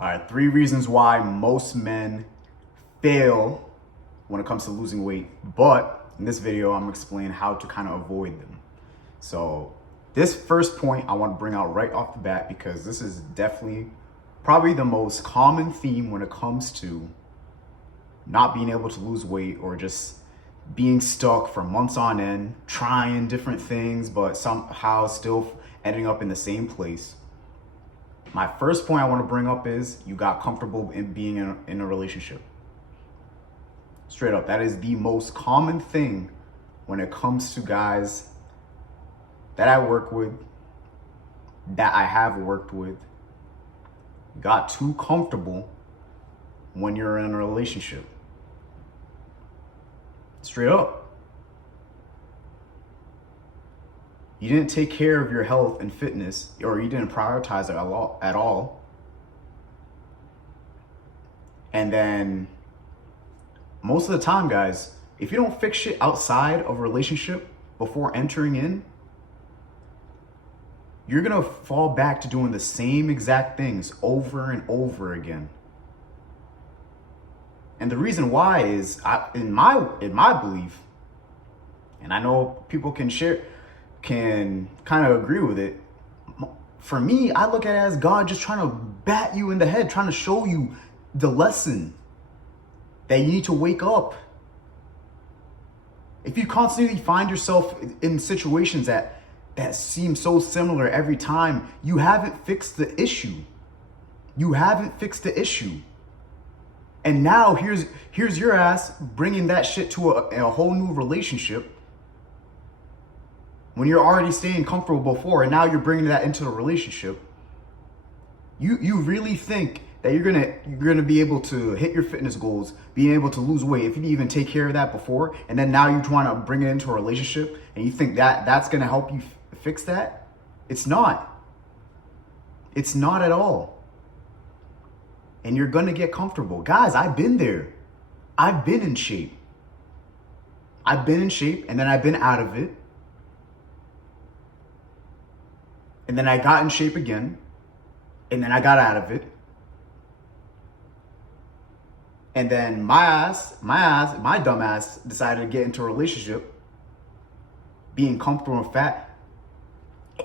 All right, 3 reasons why most men fail when it comes to losing weight. But in this video, I'm gonna explain how to kind of avoid them. So this first point I want to bring out right off the bat because this is definitely probably the most common theme when it comes to not being able to lose weight or just being stuck for months on end, trying different things, but somehow still ending up in the same place. My first point I want to bring up is you got comfortable in being in a relationship. Straight up, that is the most common thing when it comes to guys that I work with, that I have worked with. Got too comfortable when you're in a relationship. Straight up. You didn't take care of your health and fitness, or you didn't prioritize it at all. And then most of the time, guys, if you don't fix shit outside of a relationship before entering in, you're gonna fall back to doing the same exact things over and over again. And the reason why is, in my belief, and I know people can kind of agree with it. For me, I look at it as God just trying to bat you in the head, trying to show you the lesson that you need to wake up. If you constantly find yourself in situations that seem so similar every time, you haven't fixed the issue. You haven't fixed the issue. And now here's your ass bringing that shit to a whole new relationship when you're already staying comfortable before, and now you're bringing that into the relationship. You really think that you're gonna be able to hit your fitness goals, being able to lose weight if you didn't even take care of that before, and then now you're trying to bring it into a relationship, and you think that that's gonna help you fix that? It's not. It's not at all. And you're gonna get comfortable. Guys, I've been there. I've been in shape. And then I've been out of it. And then I got in shape again. And then I got out of it. And then my dumb ass decided to get into a relationship, being comfortable and fat.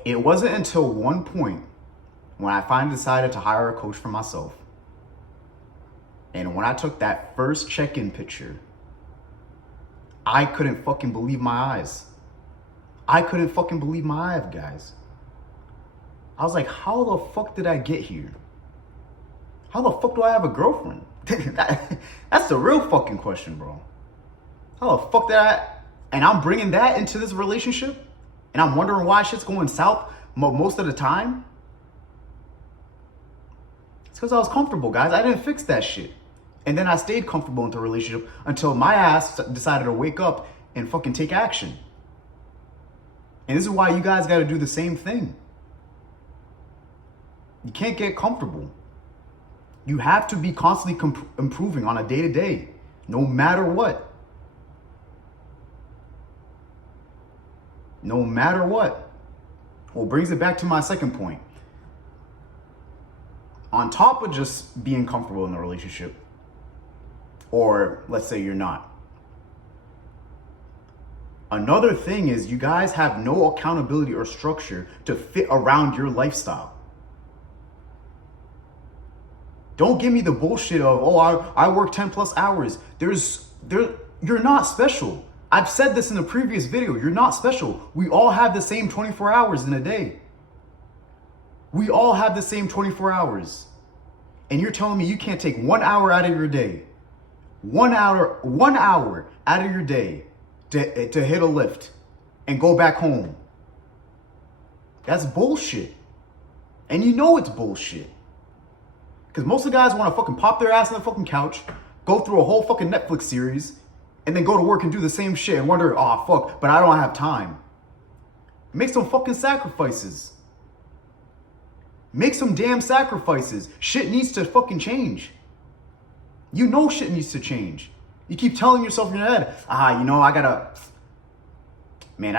It wasn't until one point when I finally decided to hire a coach for myself. And when I took that first check-in picture, I couldn't fucking believe my eyes. I couldn't fucking believe my eyes, guys. I was like, how the fuck did I get here? How the fuck do I have a girlfriend? That's the real fucking question, bro. How the fuck did and I'm bringing that into this relationship? And I'm wondering why shit's going south most of the time? It's because I was comfortable, guys. I didn't fix that shit. And then I stayed comfortable in the relationship until my ass decided to wake up and fucking take action. And this is why you guys got to do the same thing. You can't get comfortable. You have to be constantly improving on a day-to-day, no matter what. No matter what. Well, brings it back to my second point. On top of just being comfortable in a relationship, or let's say you're not. Another thing is you guys have no accountability or structure to fit around your lifestyle. Don't give me the bullshit of, oh, I work 10 plus hours. You're not special. I've said this in the previous video. You're not special. We all have the same 24 hours in a day. We all have the same 24 hours. And you're telling me you can't take 1 hour out of your day, 1 hour out of your day to hit a lift and go back home. That's bullshit. And you know it's bullshit. Because most of the guys want to fucking pop their ass on the fucking couch, go through a whole fucking Netflix series, and then go to work and do the same shit and wonder, oh fuck, but I don't have time. Make some fucking sacrifices. Make some damn sacrifices. Shit needs to fucking change. You know shit needs to change. You keep telling yourself in your head, I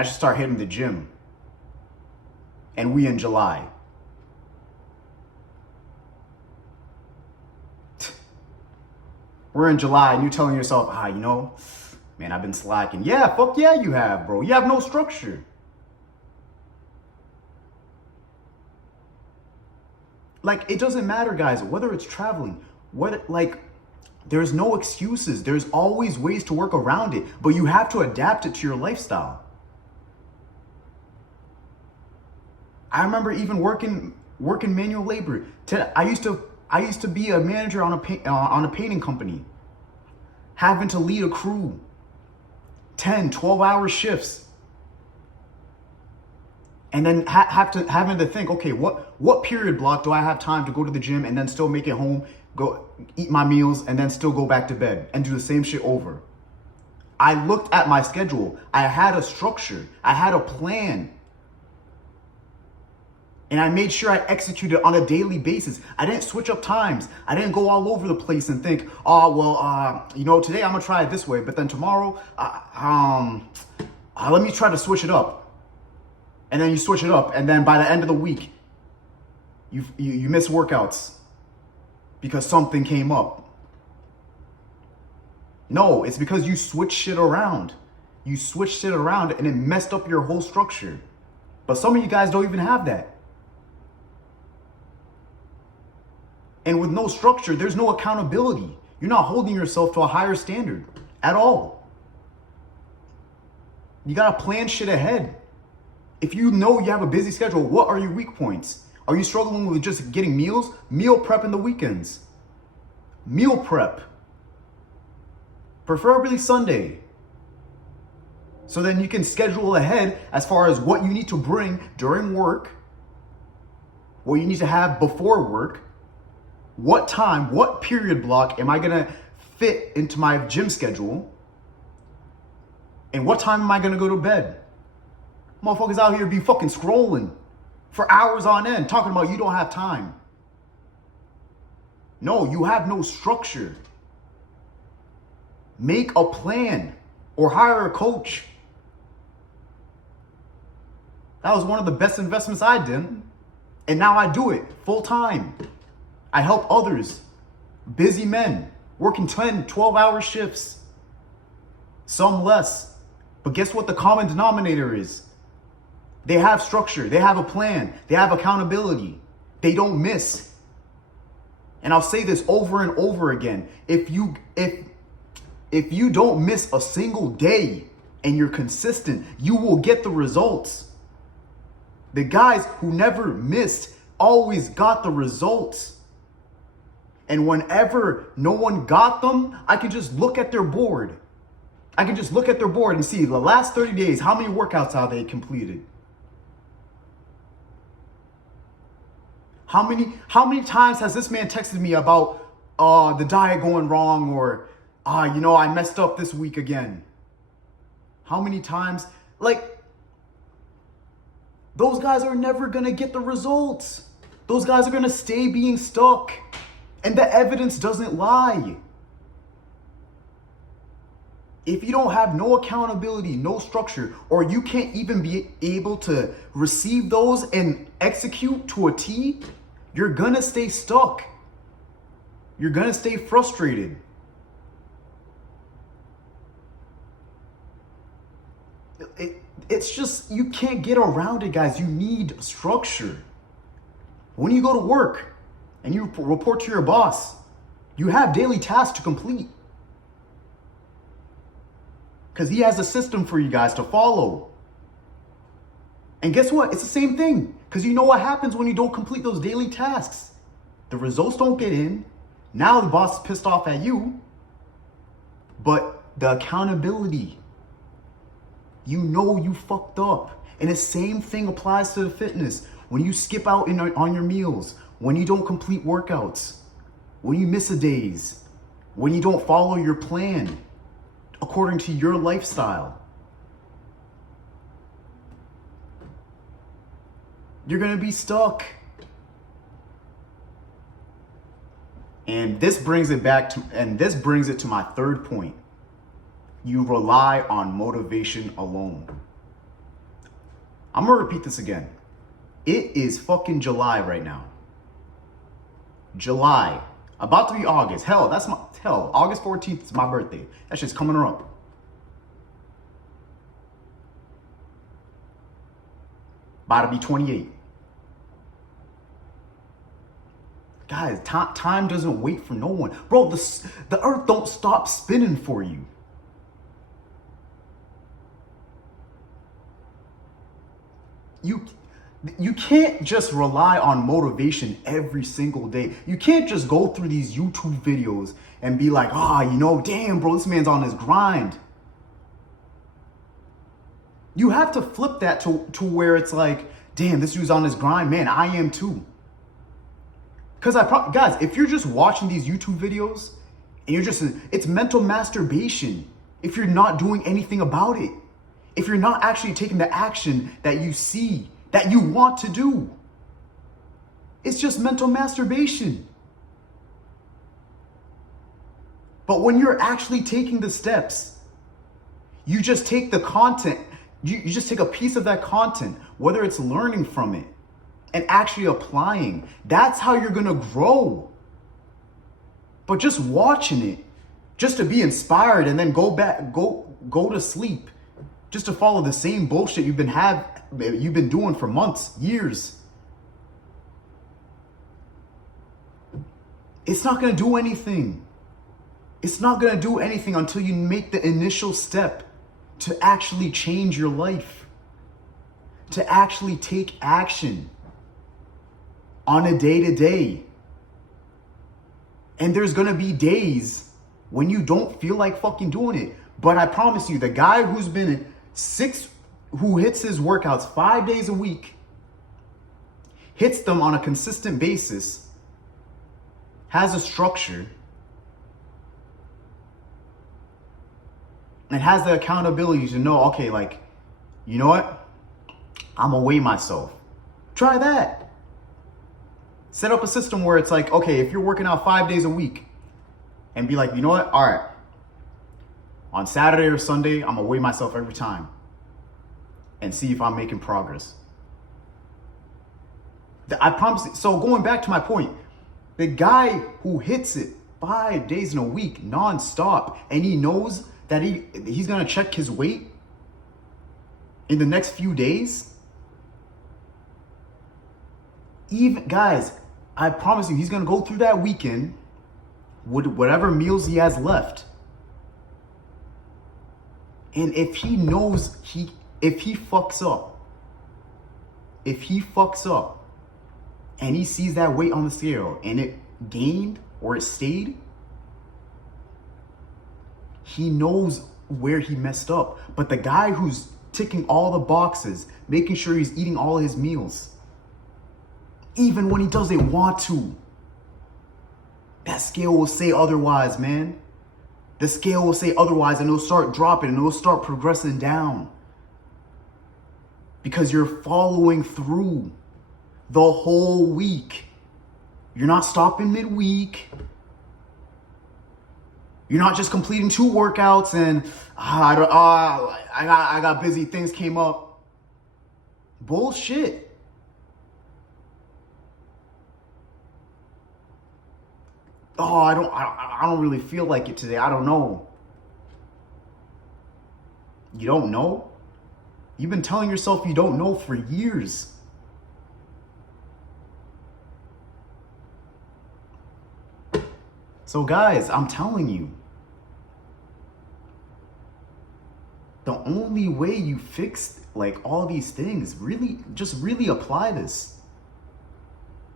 should start hitting the gym. And we in July. We're in July and you're telling yourself, man, I've been slacking. Yeah, fuck yeah, you have, bro. You have no structure. Like, it doesn't matter, guys, whether it's traveling, there's no excuses. There's always ways to work around it, but you have to adapt it to your lifestyle. I remember even working manual labor. I used to be a manager on a painting company, having to lead a crew, 10, 12-hour shifts. And then having to think, okay, what period block do I have time to go to the gym and then still make it home, go eat my meals, and then still go back to bed and do the same shit over? I looked at my schedule. I had a structure. I had a plan. And I made sure I executed on a daily basis. I didn't switch up times. I didn't go all over the place and think, today I'm gonna try it this way, but then tomorrow, let me try to switch it up. And then you switch it up, and then by the end of the week, you miss workouts because something came up. No, it's because you switch shit around. You switched it around and it messed up your whole structure. But some of you guys don't even have that. And with no structure, there's no accountability. You're not holding yourself to a higher standard at all. You gotta plan shit ahead. If you know you have a busy schedule, what are your weak points? Are you struggling with just getting meals? Meal prep in the weekends. Meal prep. Preferably Sunday. So then you can schedule ahead as far as what you need to bring during work, what you need to have before work, what time, what period block am I gonna fit into my gym schedule, and what time am I gonna go to bed? Motherfuckers out here be fucking scrolling for hours on end talking about you don't have time. No, you have no structure. Make a plan or hire a coach. That was one of the best investments I did. And now I do it full time. I help others, busy men, working 10, 12-hour shifts. Some less. But guess what the common denominator is? They have structure, they have a plan, they have accountability. They don't miss. And I'll say this over and over again. If you don't miss a single day and you're consistent, you will get the results. The guys who never missed always got the results. And whenever no one got them, I can just look at their board. I can just look at their board and see the last 30 days, how many workouts have they completed? How many times has this man texted me about the diet going wrong, or I messed up this week again? How many times? Like, those guys are never gonna get the results. Those guys are gonna stay being stuck. And the evidence doesn't lie. If you don't have no accountability, no structure, or you can't even be able to receive those and execute to a T, you're gonna stay stuck. You're gonna stay frustrated. It's just, you can't get around it, guys. You need structure. When you go to work and you report to your boss, you have daily tasks to complete. Because he has a system for you guys to follow. And guess what? It's the same thing. Because you know what happens when you don't complete those daily tasks. The results don't get in. Now the boss is pissed off at you. But the accountability, you know you fucked up. And the same thing applies to the fitness. When you skip out on your meals, when you don't complete workouts, when you miss a days, when you don't follow your plan according to your lifestyle, you're gonna be stuck. And this brings it to my third point. You rely on motivation alone. I'm gonna repeat this again. It is fucking July right now. July. About to be August. Hell, August 14th is my birthday. That shit's coming up. About to be 28. Guys, time doesn't wait for no one. Bro, the earth don't stop spinning for you. You can't just rely on motivation every single day. You can't just go through these YouTube videos and be like, damn, bro, this man's on his grind. You have to flip that to where it's like, damn, this dude's on his grind. Man, I am too. Because guys, if you're just watching these YouTube videos and it's mental masturbation if you're not doing anything about it. If you're not actually taking the action that you see, that you want to do. It's just mental masturbation. But when you're actually taking the steps, you just take the content, you just take a piece of that content, whether it's learning from it and actually applying. That's how you're gonna grow. But just watching it, just to be inspired and then go to sleep, just to follow the same bullshit you've been doing for months, years. It's not gonna do anything. It's not gonna do anything until you make the initial step to actually change your life, to actually take action on a day-to-day. And there's gonna be days when you don't feel like fucking doing it. But I promise you, the guy who hits his workouts 5 days a week, hits them on a consistent basis, has a structure, and has the accountability to know, okay, like, you know what? I'm gonna weigh myself. Try that. Set up a system where it's like, okay, if you're working out 5 days a week, and be like, you know what? All right. On Saturday or Sunday, I'm gonna weigh myself every time and see if I'm making progress. I promise. So going back to my point, the guy who hits it 5 days in a week, nonstop, and he knows that he's gonna check his weight in the next few days. Even guys, I promise you, he's gonna go through that weekend with whatever meals he has left. And if he knows if he fucks up and he sees that weight on the scale and it gained or it stayed, he knows where he messed up. But the guy who's ticking all the boxes, making sure he's eating all his meals, even when he doesn't want to, that scale will say otherwise, man. The scale will say otherwise, and it'll start dropping and it'll start progressing down. Because you're following through the whole week. You're not stopping midweek. You're not just completing 2 workouts and I got busy, things came up. Bullshit. Oh, I don't really feel like it today. I don't know. You don't know? You've been telling yourself you don't know for years. So guys, I'm telling you, the only way you fix like all these things, really apply this.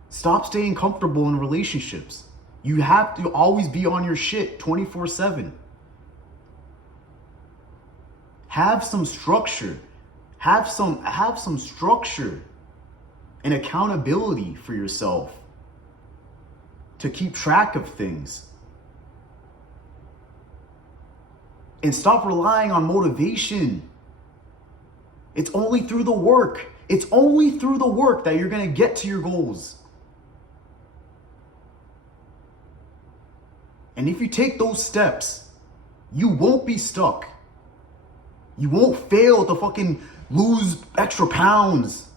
Stop staying comfortable in relationships. You have to always be on your shit 24/7. Have some structure. Have some structure and accountability for yourself to keep track of things. And stop relying on motivation. It's only through the work. It's only through the work that you're going to get to your goals. And if you take those steps, you won't be stuck. You won't fail to fucking lose extra pounds.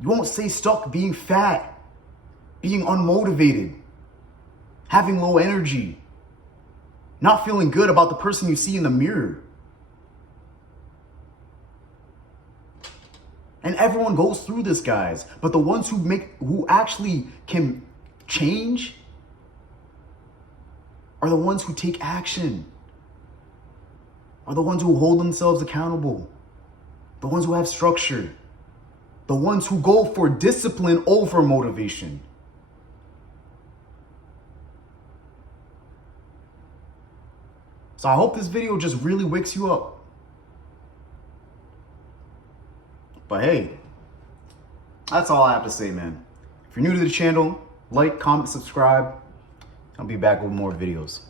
You won't stay stuck being fat, being unmotivated. having low energy, not feeling good about the person you see in the mirror. And everyone goes through this, guys. But the ones who actually can change are the ones who take action, are the ones who hold themselves accountable, the ones who have structure, the ones who go for discipline over motivation. So I hope this video just really wakes you up. But hey, that's all I have to say, man. If you're new to the channel, like, comment, subscribe. I'll be back with more videos.